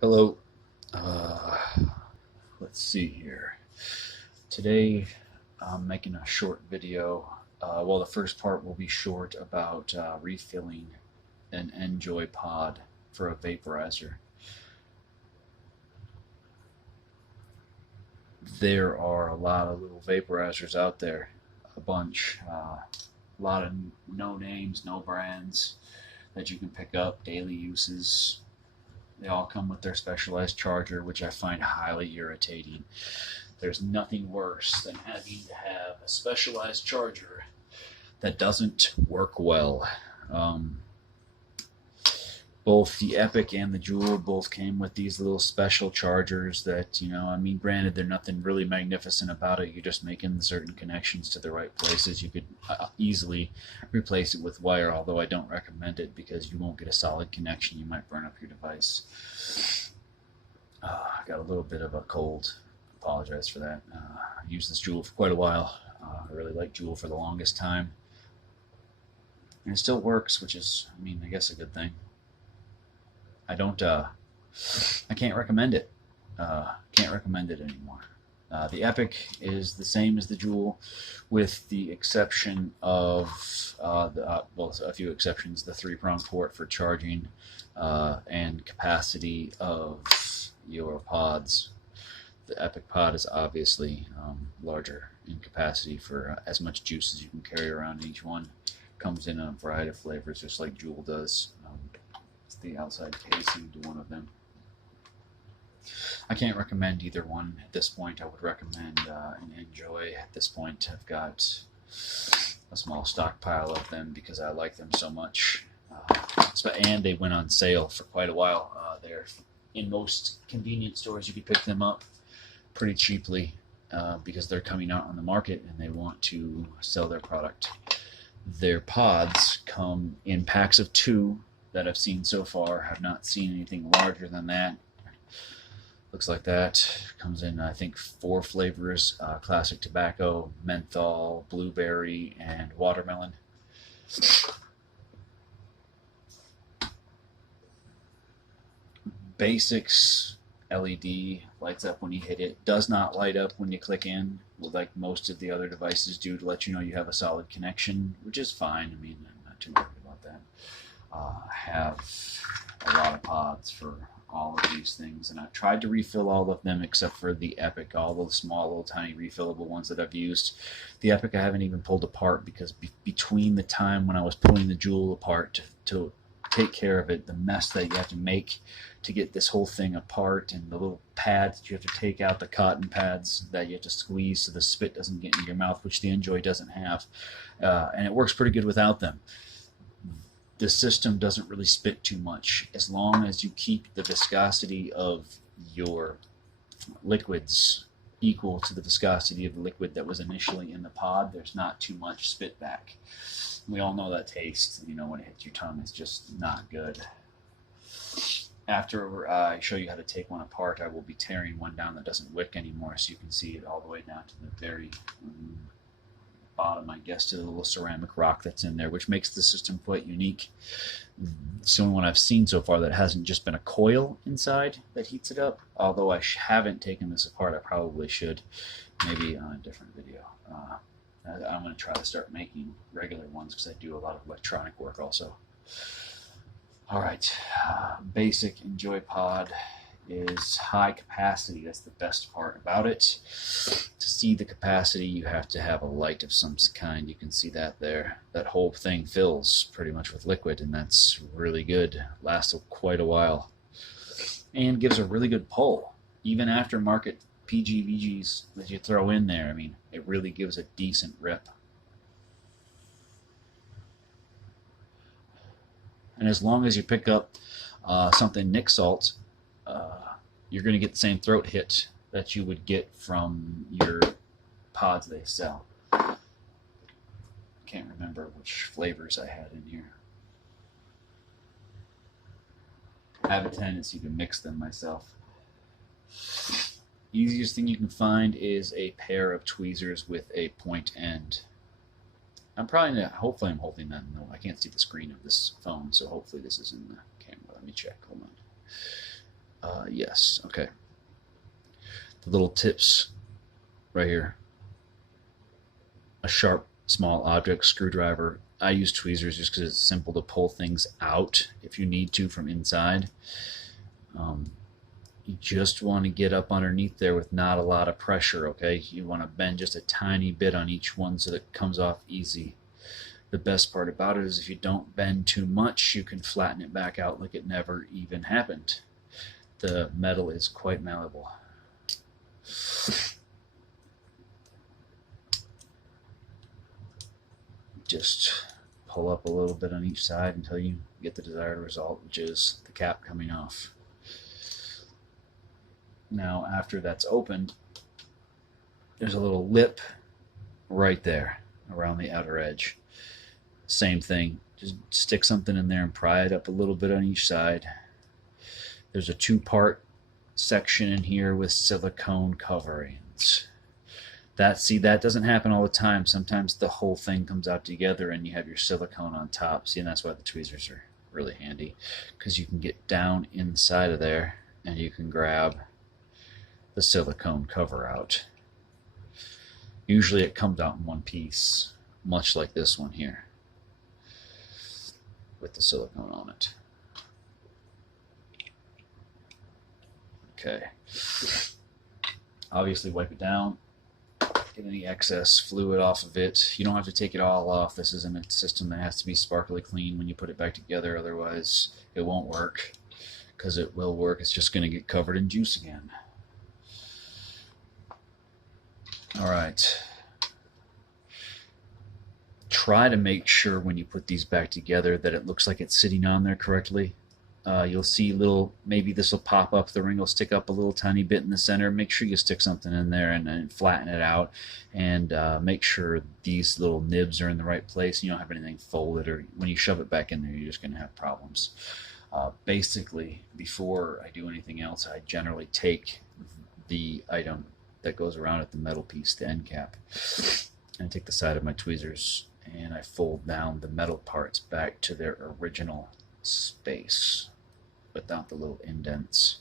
Hello. Uh, let's see here. Today I'm making a short video. Well, the first part will be short about refilling an NJOY pod for a vaporizer. There are a lot of little vaporizers out there, a bunch. A lot of no names, no brands that you can pick up, daily uses. They all come with their specialized charger, which I find highly irritating. There's nothing worse than having to have a specialized charger that doesn't work well. Um, both the Epic and the Jewel both came with these little special chargers that, granted, they're nothing really magnificent about it. You're just making certain connections to the right places. You could easily replace it with wire, although I don't recommend it because you won't get a solid connection. You might burn up your device. I got a little bit of a cold. Apologize for that. I used this Jewel for quite a while. I really liked Jewel for the longest time. And it still works, which is, I guess a good thing. I can't recommend it. Can't recommend it anymore. The Epic is the same as the Jewel, with the exception of, a few exceptions, the 3-prong port for charging and capacity of your pods. The Epic pod is obviously larger in capacity for as much juice as you can carry around in each one. Comes in a variety of flavors, just like Jewel does. It's the outside casing to one of them. I can't recommend either one at this point. I would recommend an NJOY at this point. I've got a small stockpile of them because I like them so much. And they went on sale for quite a while. They're in most convenience stores. You can pick them up pretty cheaply because they're coming out on the market and they want to sell their product. Their pods come in packs of 2 that I've seen so far. Have not seen anything larger than that. Looks like that. Comes in, I think, 4 flavors: classic tobacco, menthol, blueberry, and watermelon. Basics LED lights up when you hit it. Does not light up when you click in, like most of the other devices do, to let you know you have a solid connection, which is fine. I'm not too worried about that. I have a lot of pods for all of these things, and I've tried to refill all of them except for the Epic, all the small little tiny refillable ones that I've used. The Epic I haven't even pulled apart because between the time when I was pulling the Jewel apart to take care of it, the mess that you have to make to get this whole thing apart, and the little pads that you have to take out, the cotton pads that you have to squeeze so the spit doesn't get in your mouth, which the NJOY doesn't have, and it works pretty good without them. The system doesn't really spit too much as long as you keep the viscosity of your liquids equal to the viscosity of the liquid that was initially in the pod. There's not too much spit back. We all know that taste, when it hits your tongue, it's just not good. After I show you how to take one apart, I will be tearing one down that doesn't wick anymore, so you can see it all the way down to the very bottom, I guess, to the little ceramic rock that's in there, which makes the system quite unique. It's the only one I've seen so far that hasn't just been a coil inside that heats it up, although I haven't taken this apart. I probably should, maybe on a different video. I'm going to try to start making regular ones because I do a lot of electronic work also. Alright, basic NJOY pod is high capacity. That's the best part about it. To see the capacity, you have to have a light of some kind. You can see that there. That whole thing fills pretty much with liquid, and that's really good. Lasts quite a while. And gives a really good pull. Even aftermarket PGVGs that you throw in there, it really gives a decent rip. And as long as you pick up something Nick Salt, you're going to get the same throat hit that you would get from your pods they sell. Can't remember which flavors I had in here. I have a tendency to mix them myself. Easiest thing you can find is a pair of tweezers with a point end. Hopefully I'm holding that. No, I can't see the screen of this phone, so hopefully this is in the camera. Let me check. Hold on. Yes, okay. The little tips right here. A sharp, small object screwdriver. I use tweezers just because it's simple to pull things out if you need to from inside. You just want to get up underneath there with not a lot of pressure, okay? You want to bend just a tiny bit on each one so that it comes off easy. The best part about it is if you don't bend too much, you can flatten it back out like it never even happened. The metal is quite malleable. Just pull up a little bit on each side until you get the desired result, which is the cap coming off. Now, after that's opened, there's a little lip right there around the outer edge. Same thing, just stick something in there and pry it up a little bit on each side. There's a two-part section in here with silicone coverings. That doesn't happen all the time. Sometimes the whole thing comes out together and you have your silicone on top. See, and that's why the tweezers are really handy, because you can get down inside of there and you can grab the silicone cover out. Usually it comes out in one piece, much like this one here, with the silicone on it. Okay. Obviously wipe it down. Get any excess fluid off of it. You don't have to take it all off. This isn't a system that has to be sparkly clean when you put it back together, otherwise it won't work. Because it will work, it's just going to get covered in juice again. Alright. Try to make sure when you put these back together that it looks like it's sitting on there correctly. You'll see maybe this will pop up, the ring will stick up a little tiny bit in the center. Make sure you stick something in there and flatten it out, and make sure these little nibs are in the right place. You don't have anything folded, or when you shove it back in there, you're just going to have problems. Basically, before I do anything else, I generally take the item that goes around at the metal piece, the end cap, and I take the side of my tweezers and I fold down the metal parts back to their original space without the little indents.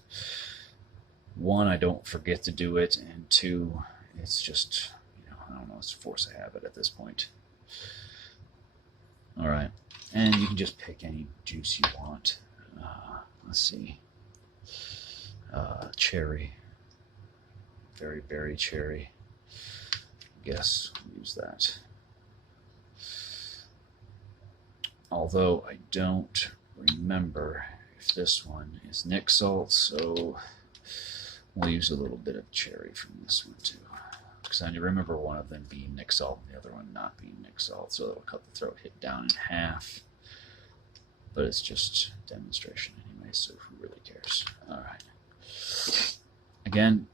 One, I don't forget to do it, and two, it's just, I don't know, it's force of habit at this point. Alright, and you can just pick any juice you want. Let's see. Cherry. Very berry cherry. Guess we'll use that. Although I don't remember if this one is Nick salt, so we'll use a little bit of cherry from this one too. Because I remember one of them being Nick salt and the other one not being Nick salt, so it'll cut the throat hit down in half. But it's just demonstration anyway, so who really cares? Alright. Again,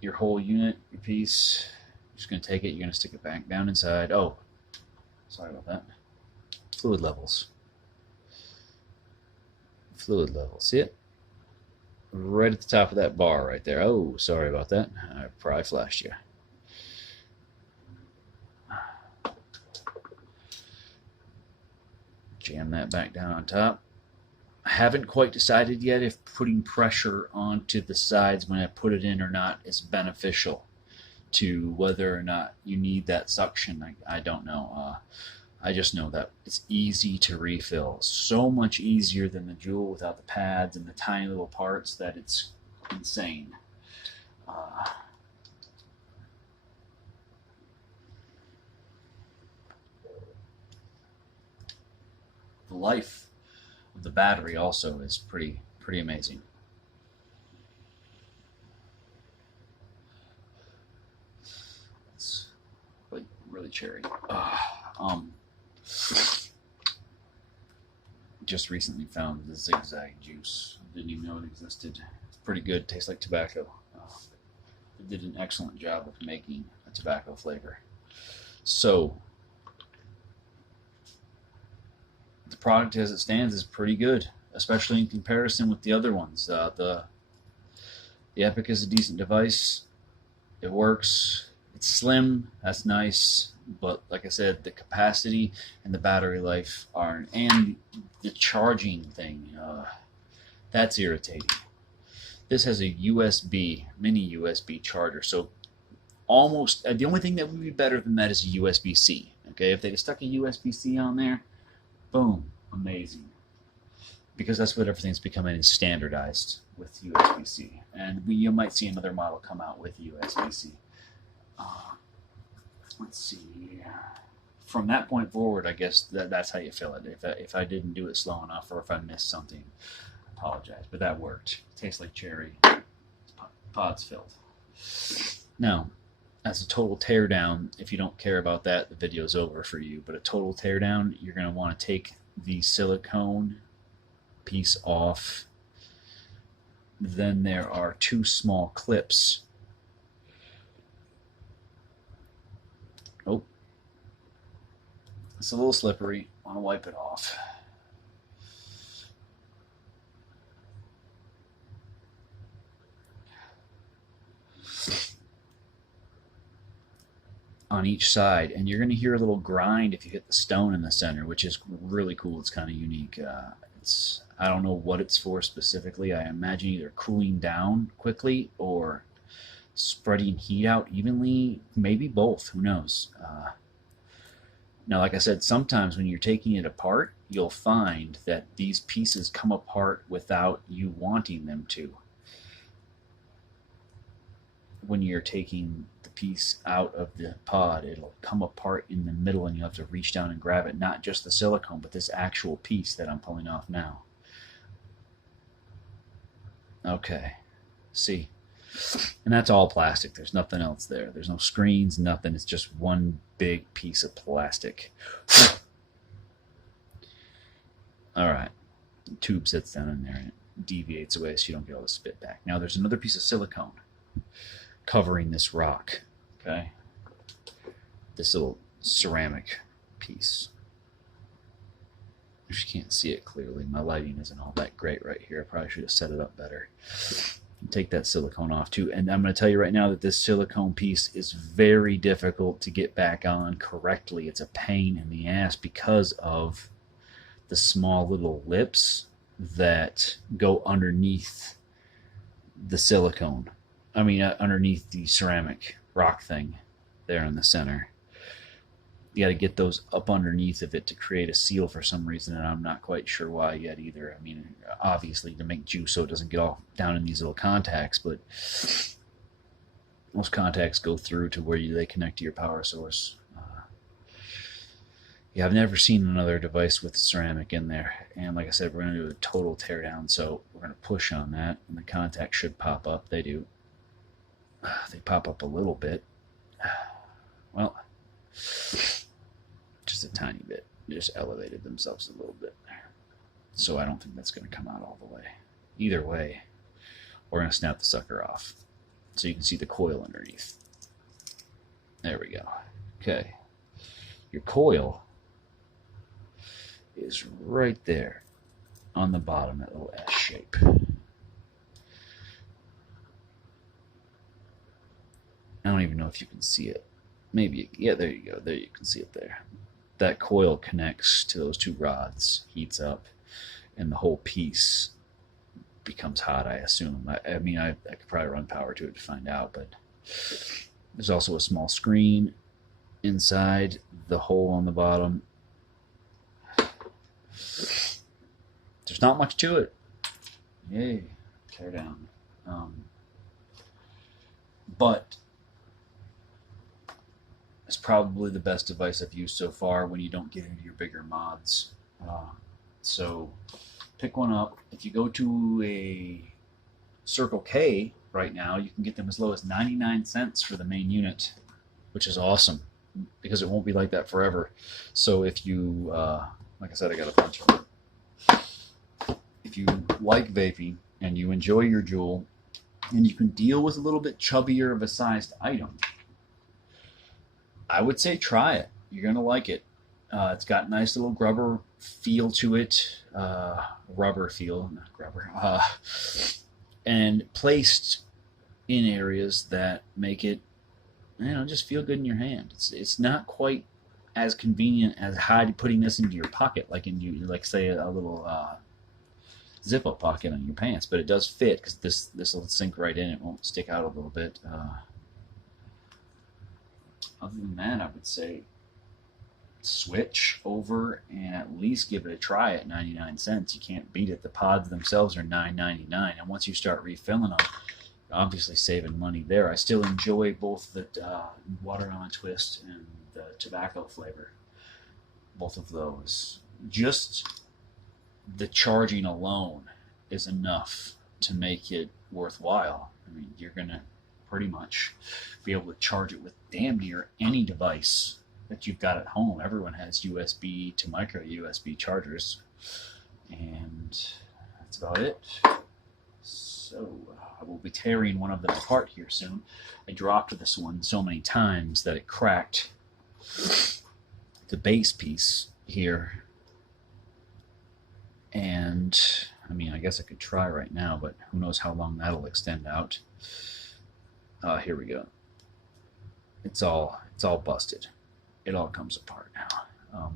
your whole unit, your piece, you're just going to take it, you're going to stick it back down inside. Oh, sorry about that. Fluid levels. Fluid levels. See it? Right at the top of that bar right there. Oh, sorry about that. I probably flashed you. Jam that back down on top. I haven't quite decided yet if putting pressure onto the sides when I put it in or not is beneficial to whether or not you need that suction. I don't know. I just know that it's easy to refill. So much easier than the Jewel without the pads and the tiny little parts that it's insane. The life of the battery also is pretty amazing. It's really cherry. Just recently found the zigzag juice. Didn't even know it existed. It's pretty good. Tastes like tobacco. It did an excellent job of making a tobacco flavor. So the product as it stands is pretty good, especially in comparison with the other ones. The Epic is a decent device. It works. It's slim. That's nice. But like I said, the capacity and the battery life and the charging thing, that's irritating. This has a USB, mini USB charger. So almost the only thing that would be better than that is a USB-C. Okay, if they just stuck a USB-C on there, boom, amazing. Because that's what everything's becoming is standardized with USB-C. And you might see another model come out with USB-C. Let's see. From that point forward, I guess that's how you fill it. If I didn't do it slow enough or if I missed something, I apologize. But that worked. It tastes like cherry. Pod's filled. Now, as a total teardown, if you don't care about that, the video's over for you. But a total teardown, you're going to want to take the silicone piece off. Then there are two small clips. Oh, it's a little slippery. I want to wipe it off. On each side, and you're going to hear a little grind if you hit the stone in the center, which is really cool. It's kind of unique. I don't know what it's for specifically. I imagine either cooling down quickly or spreading heat out evenly, maybe both, who knows. Now, like I said, sometimes when you're taking it apart, you'll find that these pieces come apart without you wanting them to. When you're taking the piece out of the pod, it'll come apart in the middle and you have to reach down and grab it, not just the silicone, but this actual piece that I'm pulling off now. Okay, see, and that's all plastic. There's nothing else there. There's no screens, nothing. It's just one big piece of plastic. All right, the tube sits down in there and it deviates away so you don't get all the spit back. Now there's another piece of silicone covering this rock, okay? This little ceramic piece. If you can't see it clearly, my lighting isn't all that great right here. I probably should have set it up better. Take that silicone off too. And I'm going to tell you right now that this silicone piece is very difficult to get back on correctly. It's a pain in the ass because of the small little lips that go underneath the silicone. I mean, underneath the ceramic rock thing there in the center. You got to get those up underneath of it to create a seal for some reason, and I'm not quite sure why yet either. I mean, obviously to make juice so it doesn't get all down in these little contacts, but most contacts go through to where they connect to your power source. Yeah, I've never seen another device with ceramic in there, and like I said, we're going to do a total teardown, so we're going to push on that, and the contacts should pop up. They do. They pop up a little bit. Well, just a tiny bit. They just elevated themselves a little bit. So I don't think that's going to come out all the way. Either way, we're going to snap the sucker off so you can see the coil underneath. There we go. Okay. Your coil is right there on the bottom, that little S shape. I don't even know if you can see it. Maybe, yeah, there you go. There you can see it there. That coil connects to those two rods, heats up, and the whole piece becomes hot, I assume. I mean, I could probably run power to it to find out, but there's also a small screen inside the hole on the bottom. There's not much to it. Yay, tear down. But it's probably the best device I've used so far when you don't get into your bigger mods. So pick one up. If you go to a Circle K right now, you can get them as low as 99 cents for the main unit, which is awesome because it won't be like that forever. So if you, like I said, I got a bunch of them. If you like vaping and you enjoy your JOY and you can deal with a little bit chubbier of a sized item, I would say try it. You're going to like it. It's got a nice little grubber feel to it. Rubber feel, not grubber. And placed in areas that make it, just feel good in your hand. It's not quite as convenient as putting this into your pocket, like say a little zip-up pocket on your pants, but it does fit because this will sink right in. It won't stick out a little bit. Other than that, I would say switch over and at least give it a try at 99 cents. You can't beat it. The pods themselves are $9.99, and once you start refilling them, obviously saving money there. I still enjoy both the watermelon twist and the tobacco flavor. Both of those. Just the charging alone is enough to make it worthwhile. I mean, you're going to pretty much be able to charge it with damn near any device that you've got at home. Everyone has USB to micro USB chargers, and that's about it. So I will be tearing one of them apart here soon. I dropped this one so many times that it cracked the base piece here, and I mean, I guess I could try right now, but who knows how long that'll extend out. Here we go. It's all busted. It all comes apart now.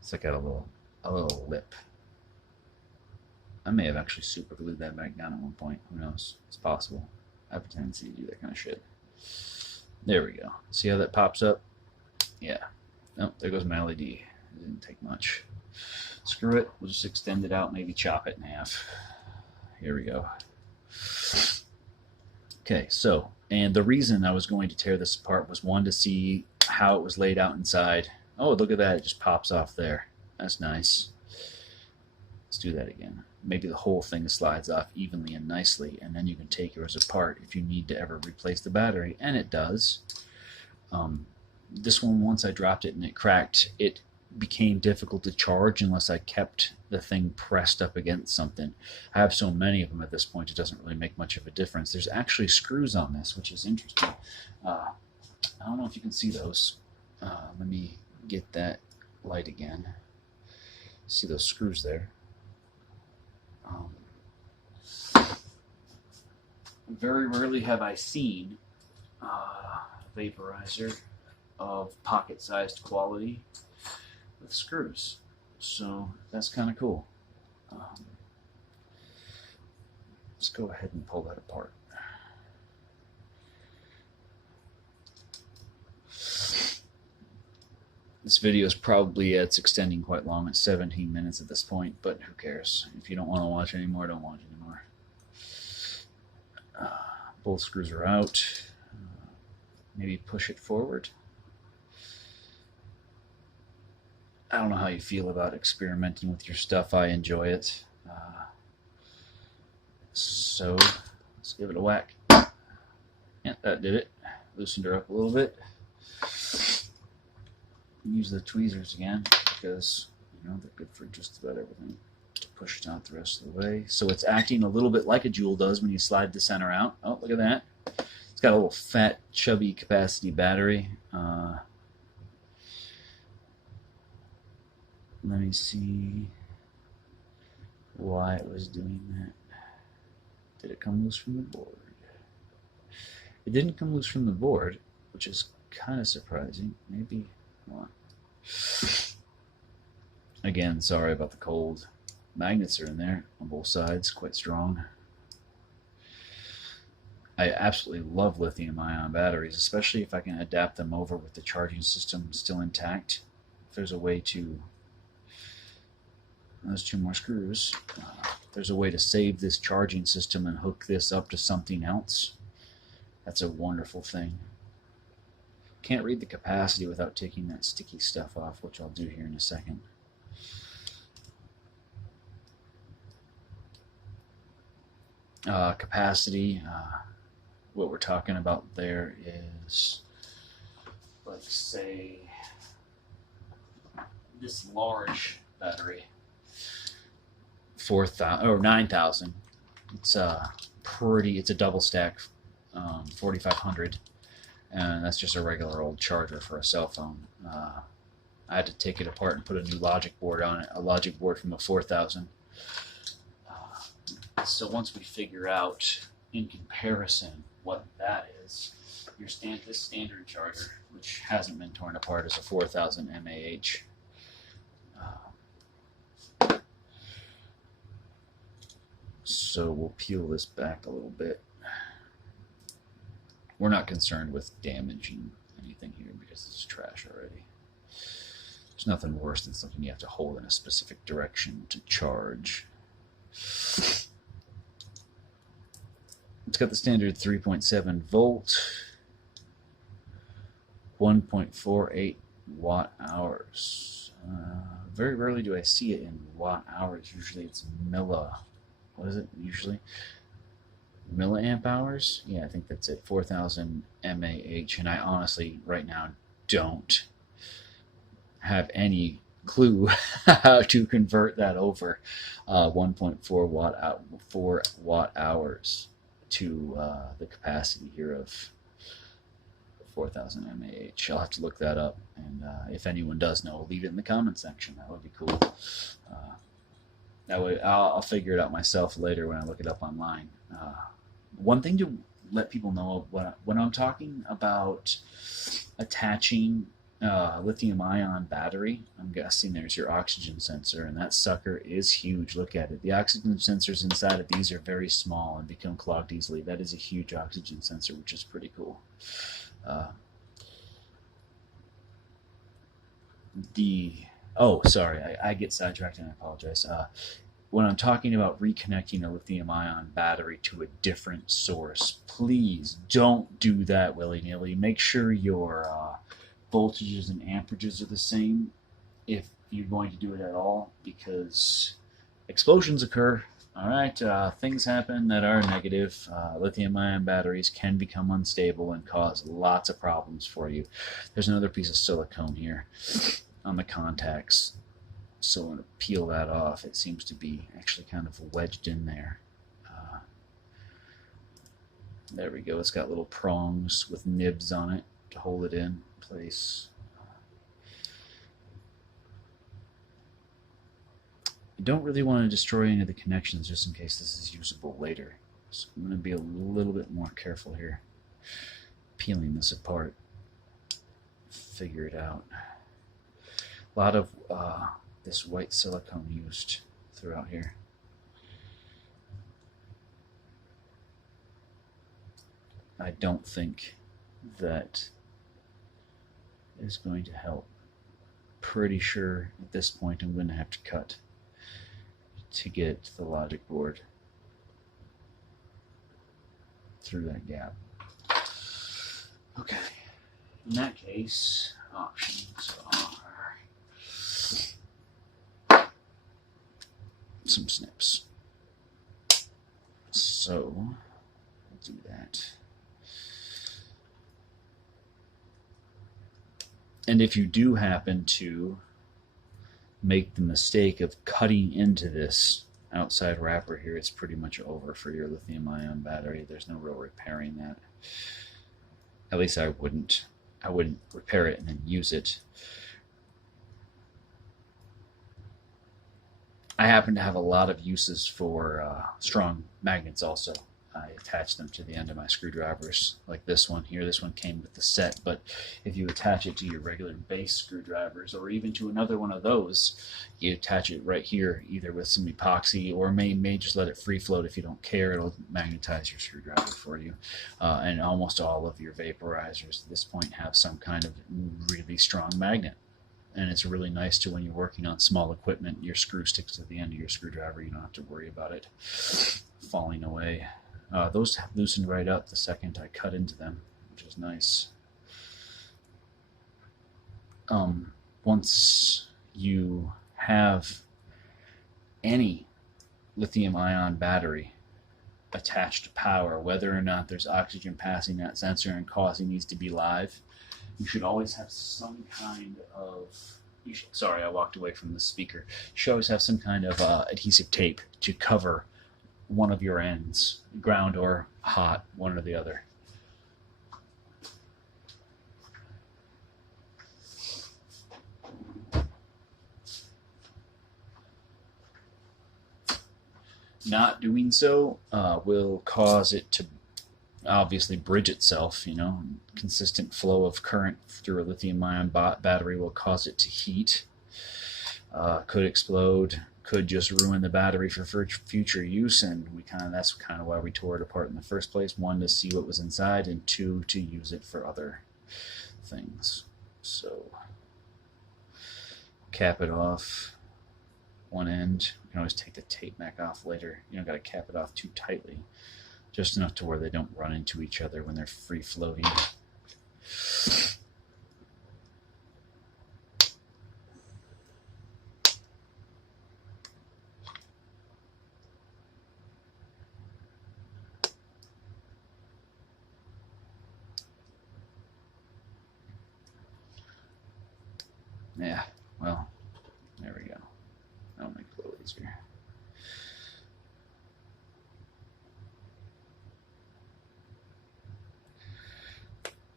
It's like got a little lip. I may have actually super glued that back down at one point. Who knows? It's possible. I have a tendency to do that kind of shit. There we go. See how that pops up? Yeah. Oh, there goes my LED. It didn't take much. Screw it. We'll just extend it out, maybe chop it in half. Here we go. Okay, so, and the reason I was going to tear this apart was, one, to see how it was laid out inside. Oh, look at that. It just pops off there. That's nice. Let's do that again. Maybe the whole thing slides off evenly and nicely, and then you can take yours apart if you need to ever replace the battery, and it does. This one, once I dropped it and it cracked, it became difficult to charge unless I kept the thing pressed up against something. I have so many of them at this point, it doesn't really make much of a difference. There's actually screws on this, which is interesting. I don't know if you can see those. Let me get that light again. See those screws there? Very rarely have I seen a vaporizer of pocket-sized quality with screws, so that's kind of cool. Let's go ahead and pull that apart. This video is probably, it's extending quite long. It's 17 minutes at this point, but who cares? If you don't want to watch anymore, don't watch anymore. Both screws are out. Maybe push it forward. I don't know how you feel about experimenting with your stuff. I enjoy it. So let's give it a whack. Yeah, that did it. Loosened her up a little bit. Use the tweezers again because, you know, they're good for just about everything. To push it out the rest of the way. So it's acting a little bit like a Joule does when you slide the center out. Oh, look at that. It's got a little fat, chubby capacity battery. Let me see why it was doing that. Did it come loose from the board? It didn't come loose from the board, which is kind of surprising. Maybe, hold on. Again, sorry about the cold. Magnets are in there on both sides, quite strong. I absolutely love lithium-ion batteries, especially if I can adapt them over with the charging system still intact. If there's a way to... Those two more screws. If there's a way to save this charging system and hook this up to something else, that's a wonderful thing. Can't read the capacity without taking that sticky stuff off, which I'll do here in a second. Capacity, what we're talking about there is, let's say, this large battery, 4,000 or 9,000. It's it's a double stack, 4500, and that's just a regular old charger for a cell phone. I had to take it apart and put a new logic board on it, a logic board from a 4000. So once we figure out, in comparison, what that is, this standard charger, which hasn't been torn apart, is a 4000 mAh. So we'll peel this back a little bit. We're not concerned with damaging anything here because it's trash already. There's nothing worse than something you have to hold in a specific direction to charge. It's got the standard 3.7 volt, 1.48 watt hours. Very rarely do I see it in watt hours. Usually it's what is it usually? Milliamp hours? Yeah, I think that's it. 4,000 mAh. And I honestly, right now, don't have any clue how to convert that over 1.4 watt hours to the capacity here of 4,000 mAh. I'll have to look that up, and if anyone does know, leave it in the comment section. That would be cool. That way, I'll figure it out myself later when I look it up online. One thing to let people know when I'm talking about attaching lithium-ion battery, I'm guessing there's your oxygen sensor, and that sucker is huge. Look at it. The oxygen sensors inside of these are very small and become clogged easily. That is a huge oxygen sensor, which is pretty cool. Sorry, I get sidetracked and I apologize. When I'm talking about reconnecting a lithium-ion battery to a different source, please don't do that willy-nilly. Make sure your voltages and amperages are the same if you're going to do it at all, because explosions occur. All right, things happen that are negative. Lithium-ion batteries can become unstable and cause lots of problems for you. There's another piece of silicone here on the contacts. So I'm going to peel that off. It seems to be actually kind of wedged in there. There we go. It's got little prongs with nibs on it to hold it in place. You don't really want to destroy any of the connections just in case this is usable later. So I'm going to be a little bit more careful here. Peeling this apart. Figure it out. A lot of this white silicone used throughout here. I don't think that is going to help. Pretty sure at this point I'm going to have to cut to get the logic board through that gap. Okay, in that case, options are some snips. So we'll do that. And if you do happen to make the mistake of cutting into this outside wrapper here, it's pretty much over for your lithium-ion battery. There's no real repairing that. At least I wouldn't repair it and then use it. I happen to have a lot of uses for strong magnets also. I attach them to the end of my screwdrivers, like this one here. This one came with the set, but if you attach it to your regular base screwdrivers or even to another one of those, you attach it right here, either with some epoxy or may just let it free float if you don't care. It'll magnetize your screwdriver for you. And almost all of your vaporizers at this point have some kind of really strong magnet. And it's really nice to, when you're working on small equipment, your screw sticks to the end of your screwdriver. You don't have to worry about it falling away. Those have loosened right up the second I cut into them, which is nice. Once you have any lithium-ion battery attached to power, whether or not there's oxygen passing that sensor and causing these to be live, you should always have some kind of, sorry, I walked away from the speaker. You should always have some kind of adhesive tape to cover one of your ends, ground or hot, one or the other. Not doing so will cause it to obviously bridge itself. Consistent flow of current through a lithium-ion battery will cause it to heat, could explode, could just ruin the battery for future use, and that's kind of why we tore it apart in the first place. One, to see what was inside, and two, to use it for other things. So cap it off one end. You can always take the tape back off later. You don't got to cap it off too tightly, just enough to where they don't run into each other when they're free floating. Yeah, well, there we go. That'll make it a little easier.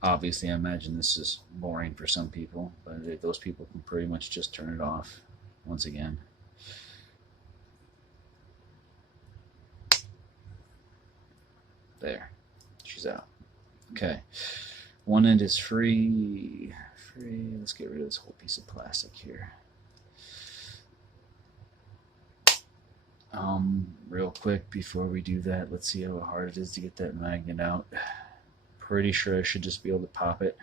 Obviously, I imagine this is boring for some people, but those people can pretty much just turn it off once again. There, she's out. Okay, one end is free. Let's get rid of this whole piece of plastic here. Real quick before we do that, let's see how hard it is to get that magnet out. Pretty sure I should just be able to pop it.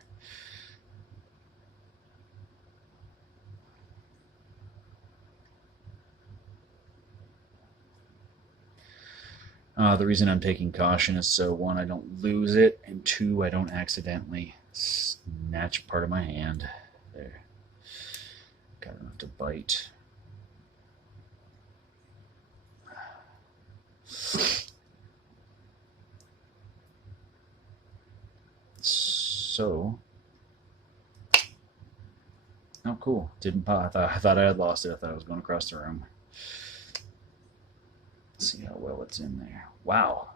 The reason I'm taking caution is so, one, I don't lose it, and two, I don't accidentally snatch part of my hand. There. Got enough to bite. So, oh cool, didn't pop. I thought I had lost it. I thought I was going across the room. Let's see how well it's in there. Wow,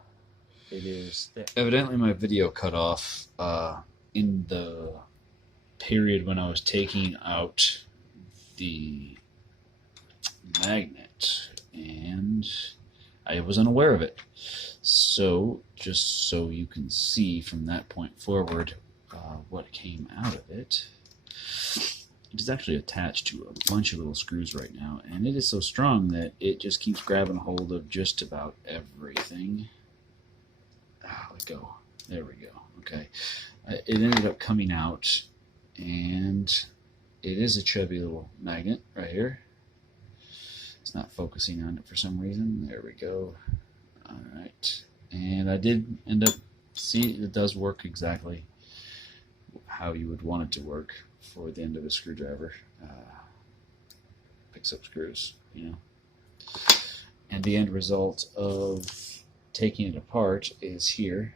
it is thick. Evidently my video cut off in the period when I was taking out the magnet, and I was unaware of it. So just so you can see from that point forward what came out of it, it is actually attached to a bunch of little screws right now, and it is so strong that it just keeps grabbing hold of just about everything. Let go. There we go. Okay. It ended up coming out, and it is a chubby little magnet right here. It's not focusing on it for some reason. There we go. All right. And I did end up, see, it does work exactly how you would want it to work for the end of a screwdriver. Picks up screws, you know. And the end result of taking it apart is here.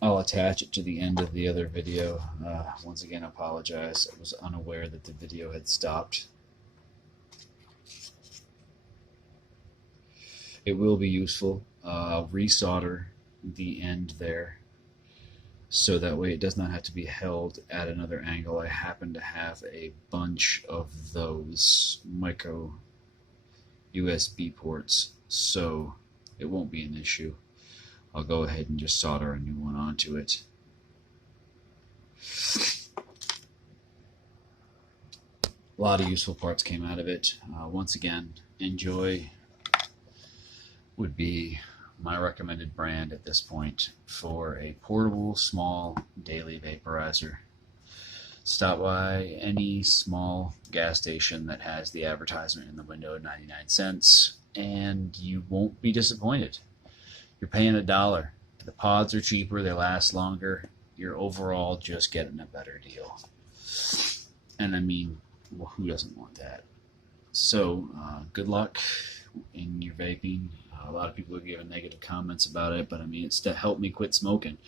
I'll attach it to the end of the other video. Once again, I apologize. I was unaware that the video had stopped. It will be useful. I'll resolder the end there, so that way it does not have to be held at another angle. I happen to have a bunch of those micro USB ports, so it won't be an issue. I'll go ahead and just solder a new one onto it. A lot of useful parts came out of it. Once again, NJOY would be my recommended brand at this point for a portable, small, daily vaporizer. Stop by any small gas station that has the advertisement in the window at 99 cents, and you won't be disappointed. You're paying $1. The pods are cheaper, they last longer. You're overall just getting a better deal. And I mean, well, who doesn't want that? So, good luck in your vaping. A lot of people are giving negative comments about it, but I mean, it's to help me quit smoking.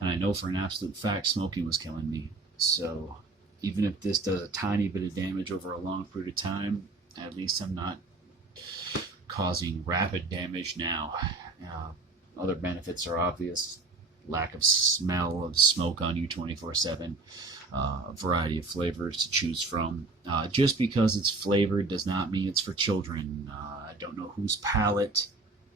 And I know for an absolute fact smoking was killing me. So even if this does a tiny bit of damage over a long period of time, at least I'm not causing rapid damage now. Other benefits are obvious. Lack of smell of smoke on you 24/7. A variety of flavors to choose from. Just because it's flavored does not mean it's for children. I don't know whose palate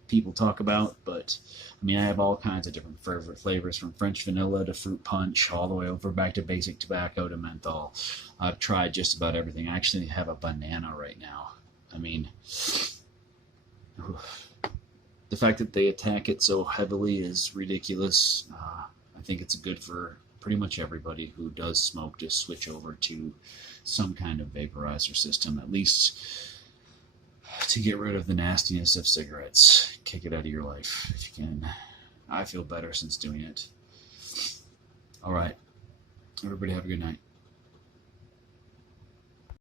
people talk about, but I mean, I have all kinds of different flavors, from French vanilla to fruit punch, all the way over back to basic tobacco to menthol. I've tried just about everything. I actually have a banana right now. I mean, the fact that they attack it so heavily is ridiculous. I think it's good for pretty much everybody who does smoke to switch over to some kind of vaporizer system, at least to get rid of the nastiness of cigarettes. Kick it out of your life if you can. I feel better since doing it. All right. Everybody have a good night.